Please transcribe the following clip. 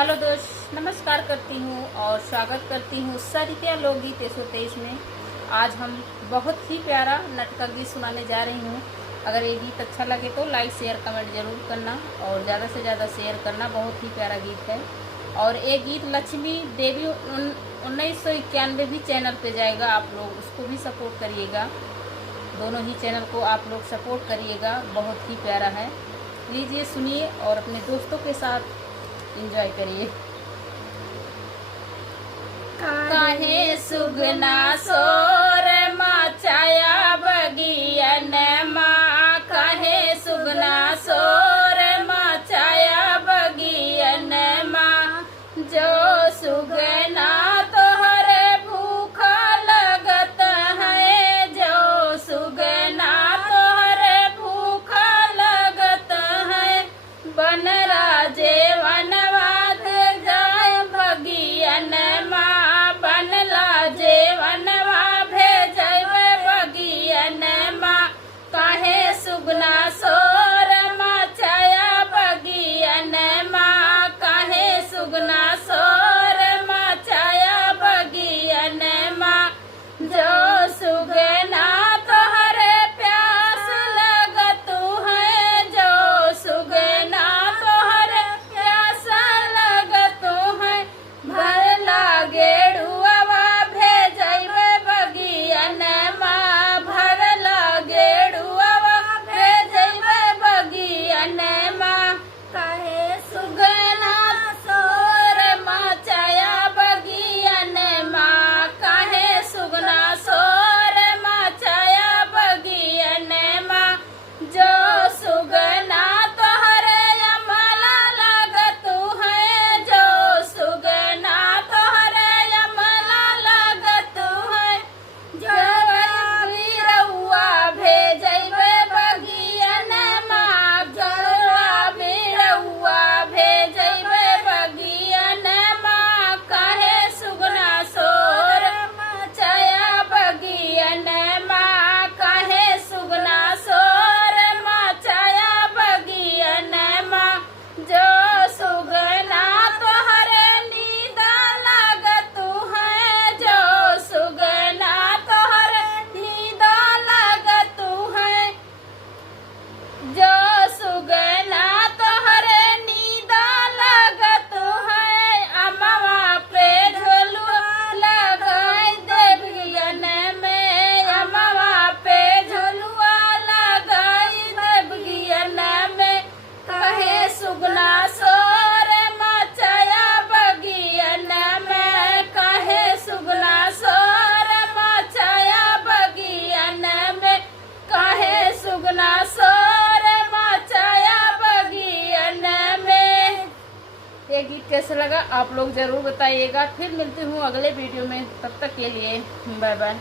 Hello दोस्त, नमस्कार करती हूँ और स्वागत करती हूँ सरिता लोकगीत 123 में। आज हम बहुत ही प्यारा नाटक गीत सुनाने जा रही हूँ। अगर ये गीत अच्छा लगे तो लाइक शेयर कमेंट जरूर करना और ज़्यादा से ज़्यादा शेयर करना। बहुत ही प्यारा गीत है और ये गीत लक्ष्मी देवी 1991 भी चैनल पे जाएगा। आप लोग उसको भी सपोर्ट करिएगा, दोनों ही चैनल को आप लोग सपोर्ट करिएगा। बहुत ही प्यारा है, लीजिए सुनिए और अपने दोस्तों के साथ एंजॉय करिए। काहे सुगना सोर मचाया बगियन माँ, काहे सुगना सोर मचाया बगियन माँ। जो सुगना तोहरे भूखा लगत है, जो सुगना तोहरे भूखा लगत है। बन राजे वनवाद जाय बगियन माँ, बन लाजे वनवा भेजब बगियन माँ। काहे सुगना सोर मचाया बगियन माँ, काहे सुगना सोर मचाया बगियन माँ। जो सुगना तोहरे प्यास लगत है, जो सुगना तोहरे प्यास लगत है। भर लागे डुआवा भेजब बगियन माँ, भर लागे डुआवा भेजब बगियन माँ। काहे सुगना सोर मचाया बगियन माँ, काहे सुगना सोर मचाया बगियन माँ। जो सुगना तोहरे अमला लगत है, जो सुगना तोहरे अमला लगत है। जवई बिरउआ भेजब बगियन माँ, जवई बिरउआ भेजब बगियन माँ। काहे सुगना सोर मचाया बगियन माँ, काहे सुगना सोर मचाया बगियन माँ। जो सुगना तोहरे नींद लगत है, जो सुगना तोहरे नींद लगत है। जो सुगना तोहरे नींद लगत है। अमवा पे झुलुआ लगाई देवगियन में, अमवा पे झुलुआ लगाई देवगियन में। कहे सुगना सोर मचाया बगियन में, कहे सुगना सोर मचाया बगियन में। कहे सुगना सोर मचाया बगियन में। ये गीत कैसा लगा आप लोग जरूर बताइएगा। फिर मिलती हूँ अगले वीडियो में, तब तक के लिए बाय बाय।